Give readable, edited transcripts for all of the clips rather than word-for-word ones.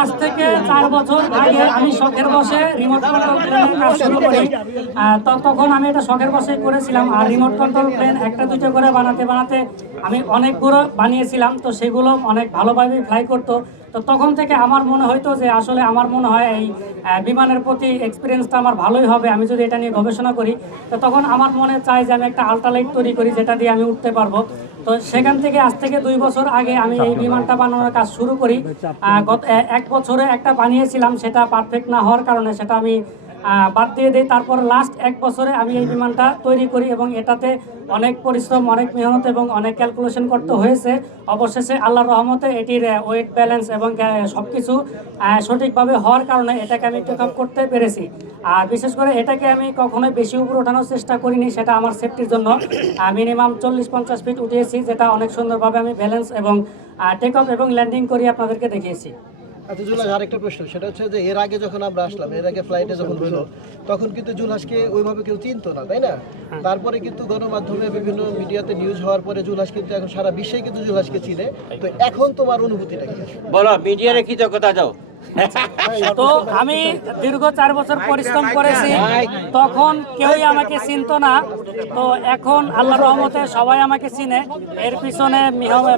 আজ থেকে 4 বছর আগে আমি শখের বসে রিমোট কন্ট্রোল প্লেনের কাজ শুরু করি। তখন আমি এটা শখের বসে করেছিলাম। আর রিমোট কন্ট্রোল প্লেন একটা দুটো করে বানাতে বানাতে আমি অনেকগুলো বানিয়েছিলাম। তো সেগুলো অনেক ভালোভাবে ফ্লাই করতো। তো তখন থেকে আমার মনে হইতো যে আসলে আমার মনে হয় এই বিমানের প্রতি এক্সপিরিয়েন্সটা আমার ভালোই হবে আমি যদি এটা নিয়ে গবেষণা করি। তো তখন আমার মনে চায় যে আমি একটা আল্ট্রালাইট তৈরি করি যেটা দিয়ে আমি উঠতে পারবো। তো সেখান থেকে আজ থেকে 2 বছর আগে আমি এই বিমানটা বানানোর কাজ শুরু করি। গত 1 বছরে একটা বানিয়েছিলাম, সেটা পারফেক্ট না হওয়ার কারণে সেটা আমি বাদ দিয়ে দিই। তারপর লাস্ট 1 বছরে আমি এই বিমানটা তৈরি করি এবং এটাতে অনেক পরিশ্রম, অনেক মেহনত এবং অনেক ক্যালকুলেশন করতে হয়েছে। অবশেষে আল্লাহর রহমতে এটির ওয়েট ব্যালেন্স এবং সব কিছু সঠিকভাবে হওয়ার কারণে এটাকে আমি টেক আপ করতে পেরেছি। আর বিশেষ করে এটাকে আমি কখনোই বেশি উপরে ওঠানোর চেষ্টা করিনি, সেটা আমার সেফটির জন্য মিনিমাম 40-50 ফিট উঠিয়েছি, যেটা অনেক সুন্দরভাবে আমি ব্যালেন্স এবং টেক অফ এবং ল্যান্ডিং করি আপনাদেরকে দেখিয়েছি। আচ্ছা জুলহাস, আরেকটা প্রশ্ন, সেটা হচ্ছে যে এর আগে যখন আমরা আসলাম, এর আগে ফ্লাইটে যখন হলো, তখন কিন্তু জুলহাসকে ওইভাবে কেউ চিনতো না, তাই না? তারপরে কিন্তু গণমাধ্যমে বিভিন্ন মিডিয়াতে নিউজ হওয়ার পরে জুলহাস কিন্তু এখন সারা বিশ্বেই কিন্তু জুলহাসকে চিনে। তো এখন তোমার অনুভূতিটা কি? বলো, মিডিয়ারে কি যোগ্যতা দাও? তো আমি দীর্ঘ 4 বছর পরিশ্রম করেছি, তখন কেউই আমাকে চিনতো না। তো এখন আল্লাহর রহমতে সবাই আমাকে চিনে। এর পিছনে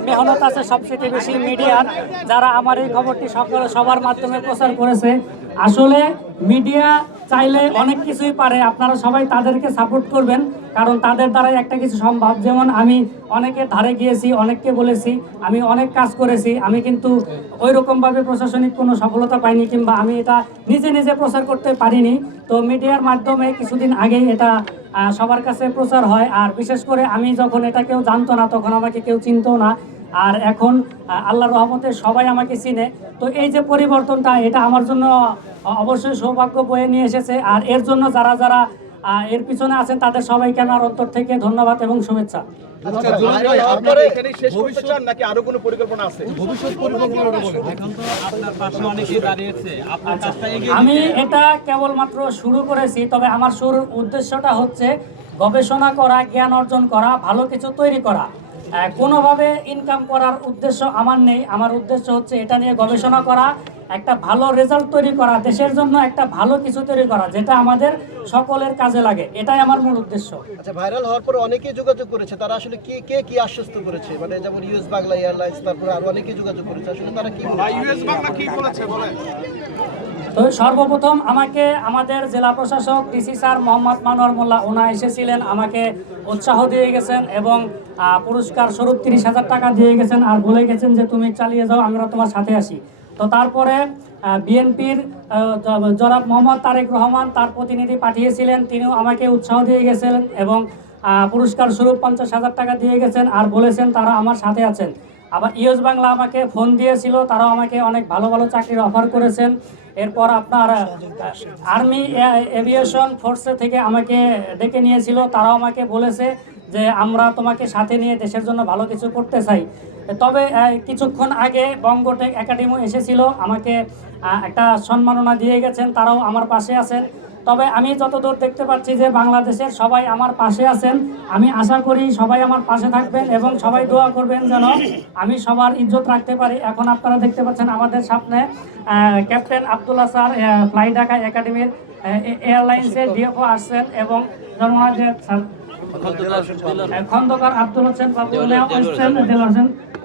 মেহনত আছে সবচেয়ে বেশি মিডিয়ার, যারা আমার এই খবরটি সবার মাধ্যমে প্রচার করেছে। আসলে মিডিয়া চাইলে অনেক কিছুই পারে, আপনারা সবাই তাদেরকে সাপোর্ট করবেন, কারণ তাদের দ্বারাই একটা কিছু সম্ভব। যেমন আমি অনেকের ধারে গিয়েছি, অনেককে বলেছি, আমি অনেক কাজ করেছি, আমি কিন্তু ওই রকমভাবে প্রশাসনিক কোনো সফলতা পাইনি, কিংবা আমি এটা নিজে নিজে প্রচার করতে পারিনি। তো মিডিয়ার মাধ্যমে কিছুদিন আগেই এটা সবার কাছে প্রচার হয়। আর বিশেষ করে আমি যখন এটা কেউ জানতো না, তখন আমাকে কেউ চিনতো না। আর এখন আল্লাহর রহমতে সবাই আমাকে চিনে। তো এই যে পরিবর্তনটা, এটা আমার জন্য অবশ্যই সৌভাগ্য বয়ে নিয়ে এসেছে। আর এর জন্য যারা যারা এর পিছনে আছেন তাদের সবাইকে আমার অন্তর থেকে ধন্যবাদ এবং শুভেচ্ছা। আমি এটা কেবলমাত্র শুরু করেছি, তবে আমার শুরুর উদ্দেশ্যটা হচ্ছে গবেষণা করা, জ্ঞান অর্জন করা, ভালো কিছু তৈরি করা। কোনোভাবে ইনকাম করার উদ্দেশ্য আমার নেই। আমার উদ্দেশ্য হচ্ছে এটা নিয়ে গবেষণা করা, একটা ভালো রেজাল্ট তৈরি করা, দেশের জন্য একটা ভালো কিছু তৈরি করা, যেটা আমাদের সকলের কাজে লাগে। এটাই আমার মূল উদ্দেশ্য। আচ্ছা, ভাইরাল হওয়ার পর অনেকেই যোগাযোগ করেছে, তারা আসলে কি আশ্বস্ত করেছে? মানে যেমন ইউএস বাংলা এয়ারলাইন্স, তারপরে আরো অনেকেই যোগাযোগ করেছে, আসলে তারা কি ইউএস বাংলা কি বলেছে বলেন? তো সর্বপ্রথম আমাকে আমাদের জেলা প্রশাসক ডিসি স্যার মোহাম্মদ মানোয়ার মোল্লা ওনা এসেছিলেন, আমাকে উৎসাহ দিয়ে গেছেন এবং পুরস্কার স্বরূপ 30,000 টাকা দিয়ে গেছেন। আর বলে গেছেন যে তুমি চালিয়ে যাও, আমরা তোমার সাথে আসি। তো তারপরে বিএনপির জনাব মোহাম্মদ তারেক রহমান তার প্রতিনিধি পাঠিয়েছিলেন, তিনিও আমাকে উৎসাহ দিয়ে গেছেন এবং পুরস্কার স্বরূপ 50,000 টাকা দিয়ে গেছেন। আর বলেছেন তারা আমার সাথে আছেন। আবার ইউএস বাংলা আমাকে ফোন দিয়েছিল, তারাও আমাকে অনেক ভালো ভালো চাকরির অফার করেছেন। এরপর আপনার আর্মি এভিয়েশন ফোর্সে থেকে আমাকে ডেকে নিয়েছিল, তারাও আমাকে বলেছে যে আমরা তোমাকে সাথে নিয়ে দেশের জন্য ভালো কিছু করতে চাই। তবে কিছুক্ষণ আগে বঙ্গটেক একাডেমি এসেছিল, আমাকে একটা সম্মাননা দিয়ে গেছেন, তারাও আমার পাশে আছেন। তবে আমি যতদূর দেখতে পাচ্ছি যে বাংলাদেশের সবাই আমার পাশে আছেন। আমি আশা করি সবাই আমার পাশে থাকবেন এবং সবাই দোয়া করবেন যেন আমি সবার ইজ্জত রাখতে পারি। এখন আপনারা দেখতে পাচ্ছেন আমাদের সামনে captain Abdullah sir fly Dhaka একাডেমির এয়ারলাইন্সের ডিএফও আসছেন এবং খন্দকার আব্দুল হোসেন বাবু আসছেন,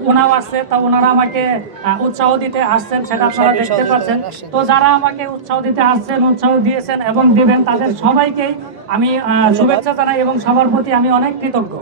ওনাও আসছে। তা ওনারা আমাকে উৎসাহ দিতে আসছেন, সেটা আপনারা দেখতে পাচ্ছেন। তো যারা আমাকে উৎসাহ দিতে আসছেন, উৎসাহ দিয়েছেন এবং দিবেন, তাদের সবাইকেই আমি শুভেচ্ছা জানাই এবং সবার প্রতি আমি অনেক কৃতজ্ঞ।